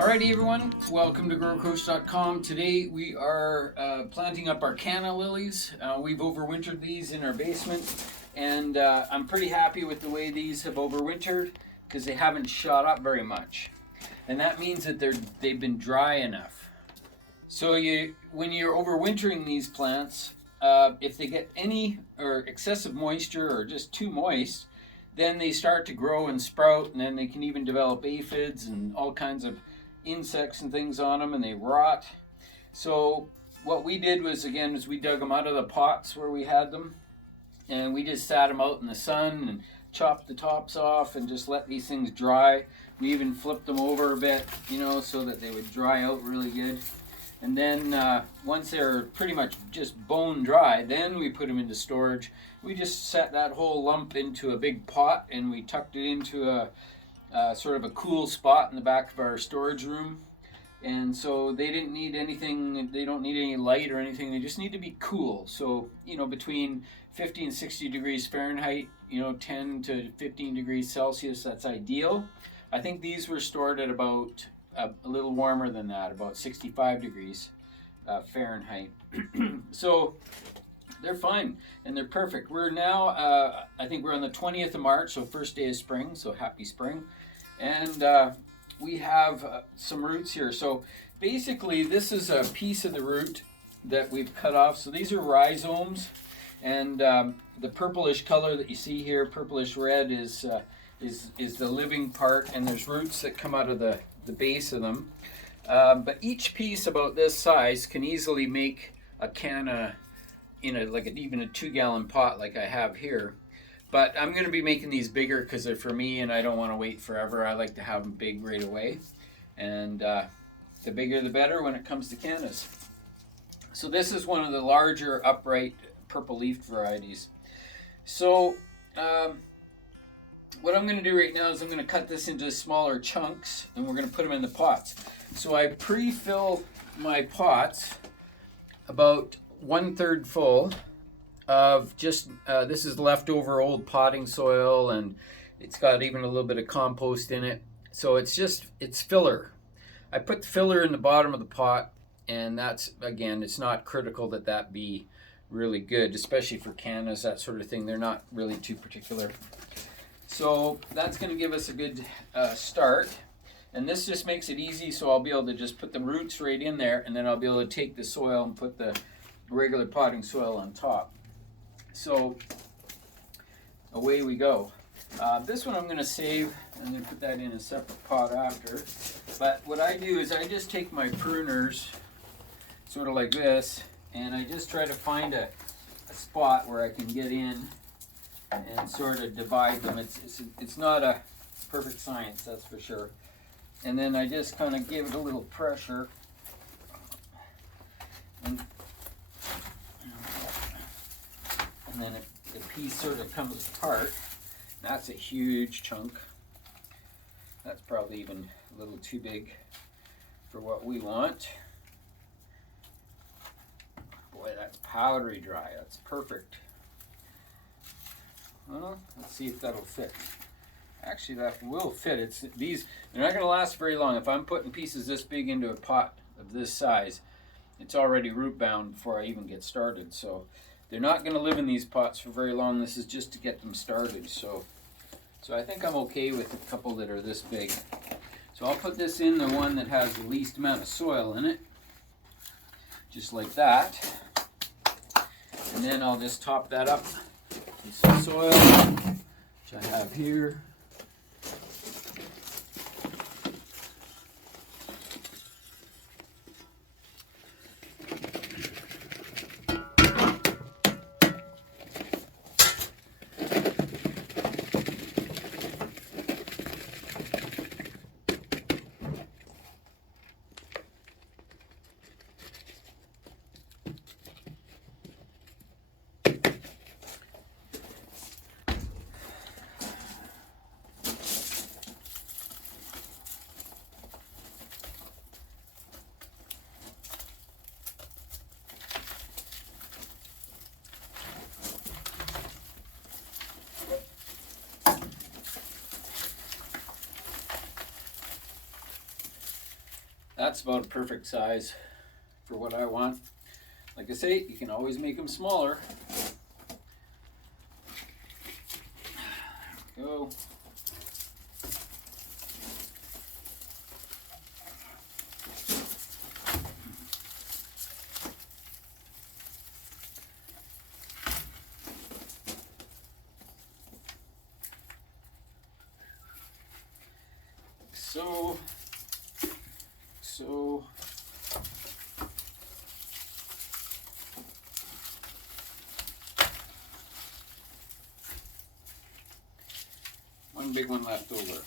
Alrighty everyone, welcome to growcoach.com. Today we are planting up our Canna Lilies. We've overwintered these in our basement, and I'm pretty happy with the way these have overwintered because they haven't shot up very much. And that means that they've been dry enough. So when you're overwintering these plants, if they get any or excessive moisture or just too moist, then they start to grow and sprout, and then they can even develop aphids and all kinds of insects and things on them, and they rot. So what we did was we dug them out of the pots where we had them, and we just sat them out in the sun and chopped the tops off and just let these things dry. We even flipped them over a bit, so that they would dry out really good. And then once they're pretty much just bone dry, then we put them into storage. We just set that whole lump into a big pot, and we tucked it into a sort of a cool spot in the back of our storage room. And so they didn't need anything, they don't need any light or anything, they just need to be cool. So, between 50 and 60 degrees Fahrenheit, 10 to 15 degrees Celsius, that's ideal. I think these were stored at about a little warmer than that, about 65 degrees Fahrenheit. So they're fine and they're perfect. We're now, I think we're on the 20th of March, so first day of spring, so happy spring. And we have some roots here. So basically this is a piece of the root that we've cut off. So these are rhizomes, and the purplish color that you see here, purplish red, is the living part, and there's roots that come out of the base of them. But each piece about this size can easily make a canna in even a 2-gallon pot like I have here. But I'm going to be making these bigger because they're for me, and I don't want to wait forever. I like to have them big right away. And the bigger the better when it comes to cannas. So this is one of the larger upright purple leafed varieties. So what I'm going to do right now is I'm going to cut this into smaller chunks, and we're going to put them in the pots. So I pre-fill my pots about 1/3 full of just, this is leftover old potting soil, and it's got even a little bit of compost in it. So it's filler. I put the filler in the bottom of the pot, and that's, again, it's not critical that be really good, especially for cannas, that sort of thing. They're not really too particular. So that's going to give us a good start. And this just makes it easy, so I'll be able to just put the roots right in there, and then I'll be able to take the soil and put the regular potting soil on top. So away we go. This one I'm going to save. I'm going to put that in a separate pot after. But what I do is I just take my pruners, sort of like this, and I just try to find a spot where I can get in and sort of divide them. It's not a perfect science, that's for sure. And then I just kind of give it a little pressure, and then the piece sort of comes apart. That's a huge chunk. That's probably even a little too big for what we want. Boy, that's powdery dry. That's perfect. Well, let's see if that'll fit. Actually, that will fit. They're not going to last very long. If I'm putting pieces this big into a pot of this size, it's already root bound before I even get started. So they're not going to live in these pots for very long. This is just to get them started. So I think I'm okay with a couple that are this big. So I'll put this in the one that has the least amount of soil in it, just like that. And then I'll just top that up with some soil, which I have here. that's about a perfect size for what I want. Like I say, you can always make them smaller. There we go. So one big one left over.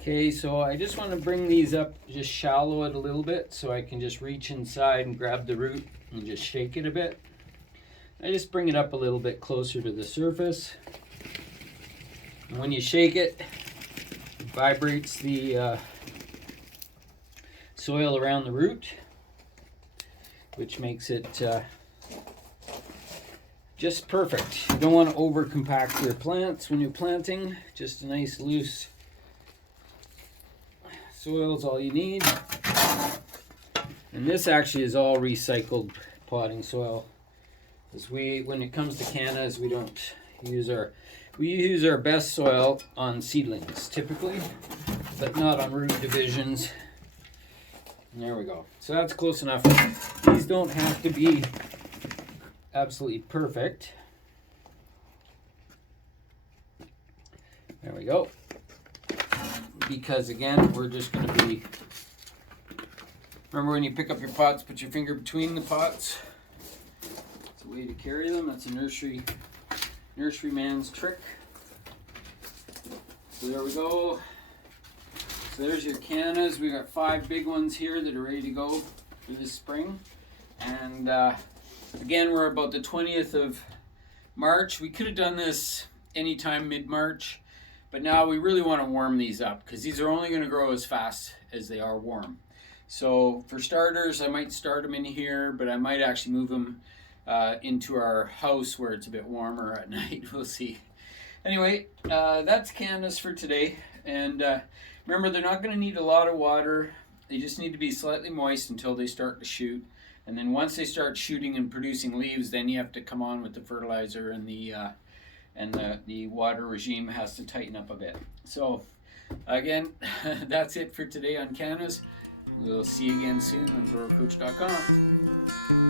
Okay, so I just want to bring these up, just shallow it a little bit so I can just reach inside and grab the root and just shake it a bit. I just bring it up a little bit closer to the surface. And when you shake it, it vibrates the soil around the root, which makes it just perfect. You don't want to over compact your plants when you're planting. Just a nice loose soil is all you need. And this actually is all recycled potting soil, because when it comes to cannas, we don't use our best soil on seedlings typically, but not on root divisions. And there we go. So that's close enough. These don't have to be absolutely perfect. There we go. Because again, we're just going to be, remember when you pick up your pots, put your finger between the pots. It's a way to carry them. That's a nurseryman's trick. So there we go. So there's your cannas. We got 5 big ones here that are ready to go for this spring. And again, we're about the 20th of March. We could have done this anytime mid-March. But now we really want to warm these up, because these are only going to grow as fast as they are warm. So for starters, I might start them in here, but I might actually move them into our house where it's a bit warmer at night. We'll see. Anyway, that's cannas for today. And remember, they're not going to need a lot of water. They just need to be slightly moist until they start to shoot. And then once they start shooting and producing leaves, then you have to come on with the fertilizer, and the water regime has to tighten up a bit. So again, that's it for today on cannas. We'll see you again soon on GrowerCoach.com.